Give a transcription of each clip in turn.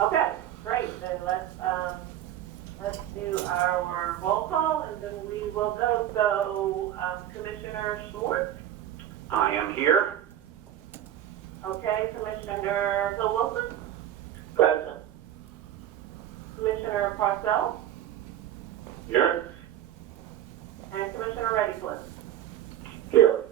Okay, great, then let's do our roll call, and then we will go. So, Commissioner Schwartz? I am here. Okay, Commissioner Hill Wilson? Present. Commissioner Parcell? Here. And Commissioner Reddycliffe? Here.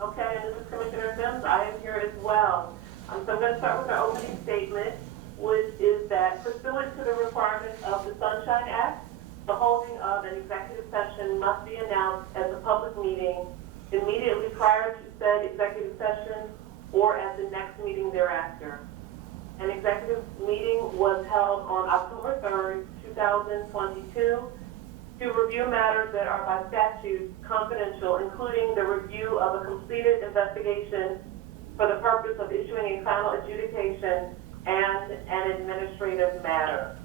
Okay, and this is Commissioner Sims. I am here as well. So I'm going to start with our opening statement, which is that pursuant to the requirements of the Sunshine Act, the holding of an executive session must be announced as a public meeting immediately prior to said executive session or at the next meeting thereafter. An executive meeting was held on October 3rd, 2022, to review matters that are by statute confidential, including the review of a completed investigation for the purpose of issuing a final adjudication and an administrative matter.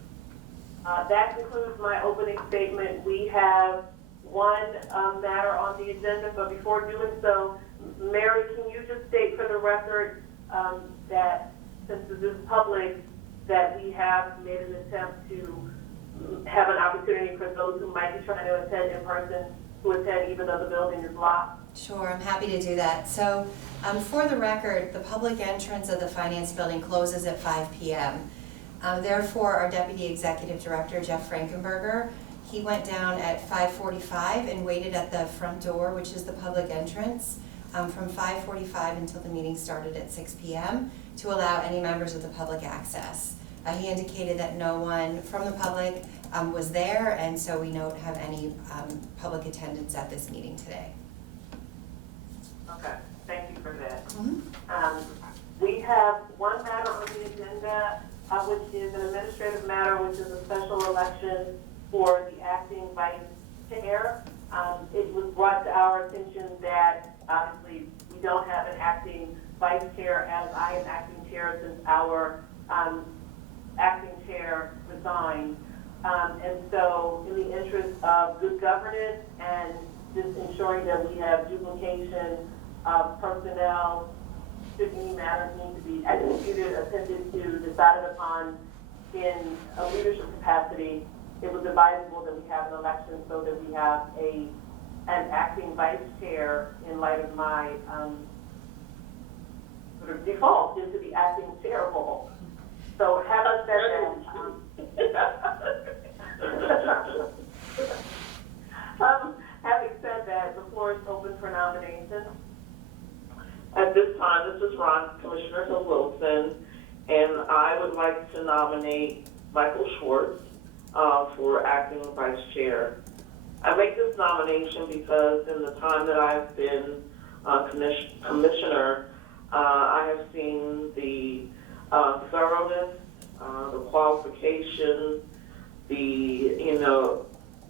That concludes my opening statement. We have one matter on the agenda, but before doing so, Mary, can you just state for the record that since this is public, that we have made an attempt to have an opportunity for those who might be trying to attend in person to attend even though the building is locked? Sure, I'm happy to do that. So for the record, the public entrance of the Finance Building closes at 5 p.m. Therefore, our Deputy Executive Director, Jeff Frankenberger, he went down at 5:45 and waited at the front door, which is the public entrance, from 5:45 until the meeting started at 6 p.m. to allow any members of the public access. He indicated that no one from the public was there, and so we don't have any public attendance at this meeting today. Okay, thank you for that. Mm-hmm. We have one matter on the agenda, which is an administrative matter, which is a special election for the acting vice chair. It was brought to our attention that obviously we don't have an acting vice chair, as I am acting chair since our acting chair resigned. And so in the interest of good governance and just ensuring that we have duplication of personnel, should any matters need to be executed, attended to, decided upon in a leadership capacity, it was advisable that we have an election so that we have an acting vice chair in light of my sort of default into the acting chair role. So having said that, having said that, the floor is open for nominations. At this time, this is Commissioner Hill Wilson, and I would like to nominate Michael Schwartz for acting vice chair. I make this nomination because in the time that I've been commissioner, I have seen the thoroughness, the qualification, the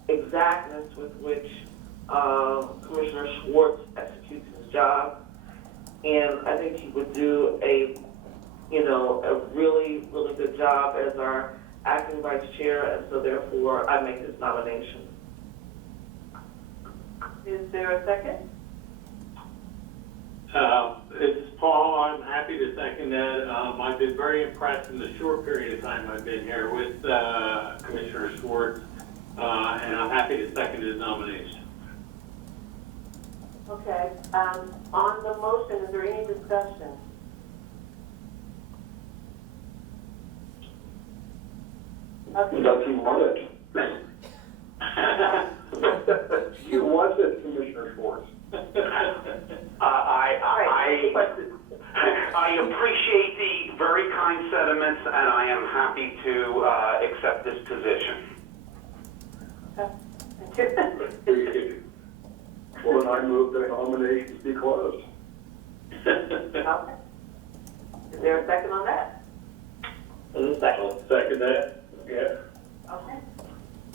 exactness with which Commissioner Schwartz executes his job, and I think he would do a really, really good job as our acting vice chair, and so therefore I make this nomination. Is there a second? It's Paul. I'm happy to second that. I've been very impressed in the short period of time I've been here with Commissioner Schwartz, and I'm happy to second his nomination. Okay. On the motion, is there any discussion? Okay. Does he want it? You want it, Commissioner Schwartz. I appreciate the very kind sentiments, and I am happy to accept this position. Okay. Well, then I move that nominations be closed. Okay. Is there a second on that? I'll second that. Yeah. Okay.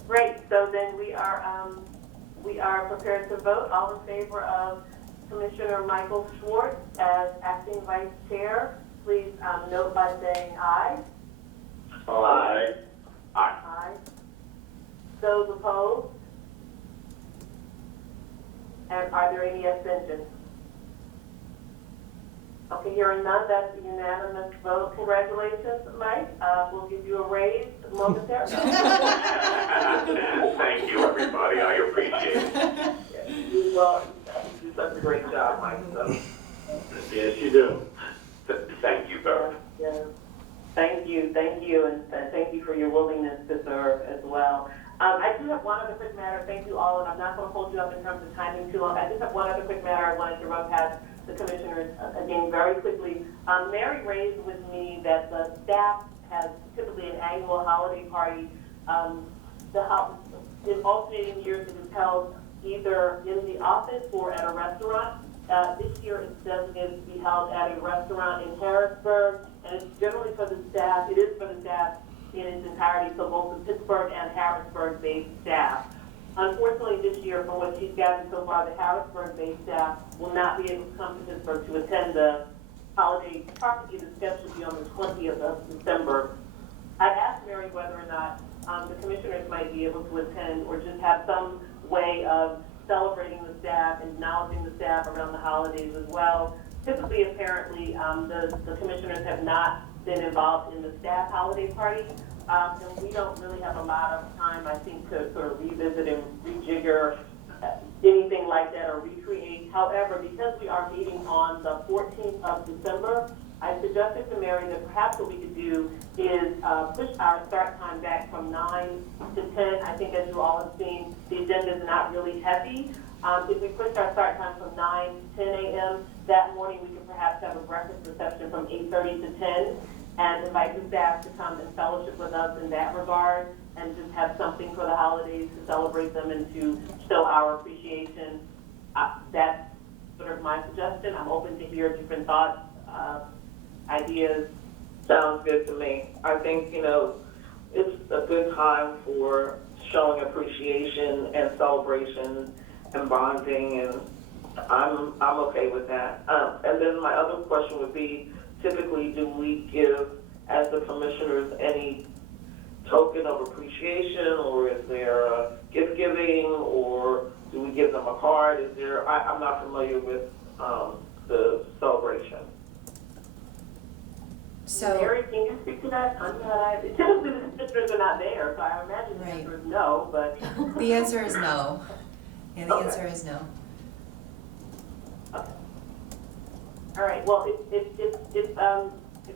Great. So then we are prepared to vote. All in favor of Commissioner Michael Schwartz as acting vice chair, please note by saying aye. Aye. Aye. Those opposed? And are there any abstentions? Okay, hearing none, that's a unanimous vote. Congratulations, Mike. We'll give you a raise momentarily. Thank you, everybody. I appreciate it. Well, you do such a great job, Mike, so. Yes, you do. Thank you, Bev. Yeah. Thank you, and thank you for your willingness to serve as well. I do have one other quick matter. Thank you all, and I'm not going to hold you up in terms of timing too long. I just have one other quick matter I wanted to run past the commissioners again very quickly. Mary raised with me that the staff has typically an annual holiday party. In alternating years, it is held either in the office or at a restaurant. This year, it's designated to be held at a restaurant in Harrisburg, and it's generally for the staff. It is for the staff in its entirety, so both the Pittsburgh and Harrisburg-based staff. Unfortunately, this year, from what she's gathered so far, the Harrisburg-based staff will not be able to come to Pittsburgh to attend the holiday party. The schedule will be on the 20th of December. I asked Mary whether or not the commissioners might be able to attend or just have some way of celebrating the staff, acknowledging the staff around the holidays as well. Typically, apparently, the commissioners have not been involved in the staff holiday party. And we don't really have a lot of time, I think, to sort of revisit and rejigger anything like that or recreate. However, because we are meeting on the 14th of December, I suggested to Mary that perhaps what we could do is push our start time back from 9 to 10. I think as you all have seen, the agenda is not really heavy. If we push our start time from 9 to 10 a.m., that morning we could perhaps have a breakfast reception from 8:30 to 10 and invite the staff to come and fellowship with us in that regard and just have something for the holidays to celebrate them and to show our appreciation. That's sort of my suggestion. I'm open to hear different thoughts, ideas. Sounds good to me. I think, it's a good time for showing appreciation and celebration and bonding, and I'm okay with that. And then my other question would be, typically, do we give, as the commissioners, any token of appreciation, or is there a gift giving, or do we give them a card? I'm not familiar with the celebration. So, Mary, can you speak to that? Typically, the sisters are not there, so I imagine the Right. answer is no, but. the answer is no. Yeah, the Okay. answer is no. Okay. All right, well, if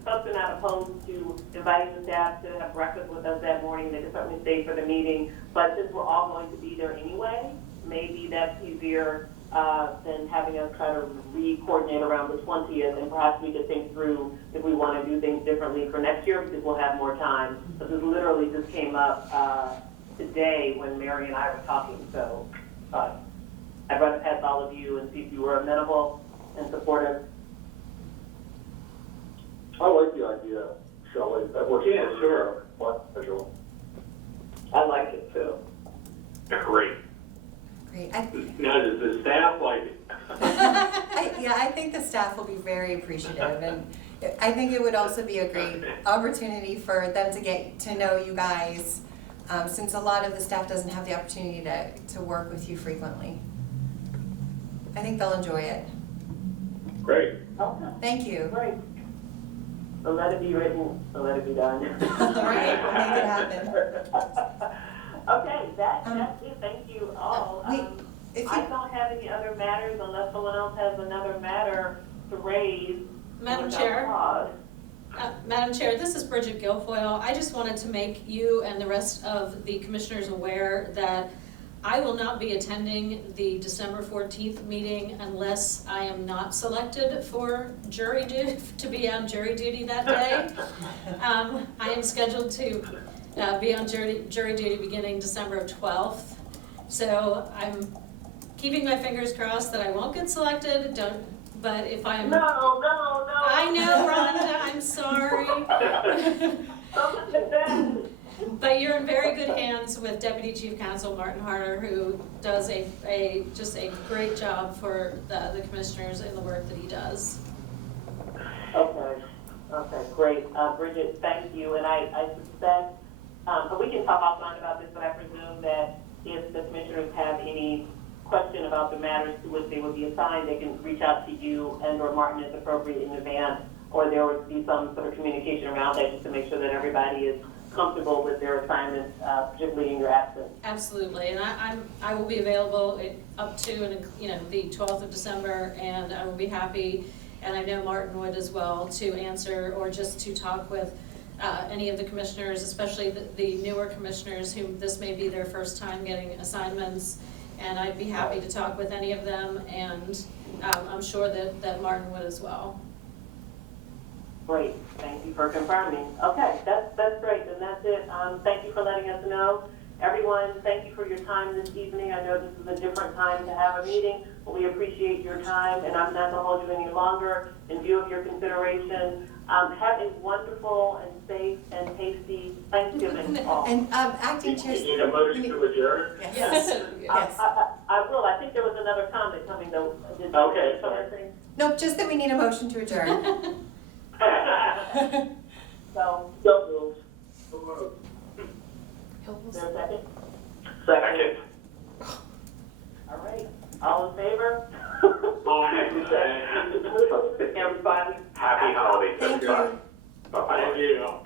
folks are not opposed to inviting the staff to have breakfast with us that morning, they can certainly stay for the meeting. But since we're all going to be there anyway, maybe that's easier than having us try to re-coordinate around the 20th, and perhaps we could think through if we want to do things differently for next year, because we'll have more time. But this literally just came up today when Mary and I were talking, so I'd run it past all of you and see if you were amenable and supportive. I like the idea, Shelley. That works. Yeah, sure. My schedule. I like it too. Great. Great. Now, does the staff like it? I think the staff will be very appreciative, and I think it would also be a great opportunity for them to get to know you guys, since a lot of the staff doesn't have the opportunity to work with you frequently. I think they'll enjoy it. Great. Okay. Thank you. Great. So let it be written, so let it be done. All right, we'll make it happen. Okay, that's it. Thank you all. If I you, don't have any other matters unless someone else has another matter to raise. Madam without Chair. pause. Madam Chair, this is Bridget Guilfoyle. I just wanted to make you and the rest of the commissioners aware that I will not be attending the December 14th meeting unless I am not selected for jury duty, to be on jury duty that day. I am scheduled to be on jury duty beginning December 12th. So I'm keeping my fingers crossed that I won't get selected, but if I'm... No. I know, Rhonda, I'm sorry. But you're in very good hands with Deputy Chief Counsel Martin Harder, who does just a great job for the commissioners in the work that he does. Okay, great. Bridget, thank you. And I suspect, but we can talk offline about this, but I presume that if the commissioners have any question about the matters to which they would be assigned, they can reach out to you and or Martin as appropriate in advance, or there would be some sort of communication around that just to make sure that everybody is comfortable with their assignments, particularly in your absence. Absolutely, and I will be available up to and, the 12th of December, and I will be happy, and I know Martin would as well, to answer or just to talk with any of the commissioners, especially the newer commissioners who this may be their first time getting assignments, and I'd be happy to talk with any of them, and I'm sure that Martin would as well. Great, thank you for confirming. Okay, that's great, then that's it. Thank you for letting us know. Everyone, thank you for your time this evening. I know this is a different time to have a meeting, but we appreciate your time, and I'm not going to hold you any longer in view of your consideration. Have a wonderful and safe and tasty Thanksgiving all. And acting chair. Need a motion to adjourn? Yes. Yes. I will. I think there was another comment coming though. Okay. Nope, just that we need a motion to adjourn. So, So is there a second? Second. All right. All in favor? Everybody. Happy holidays, Thank everybody. you. Bye-bye. Thank you.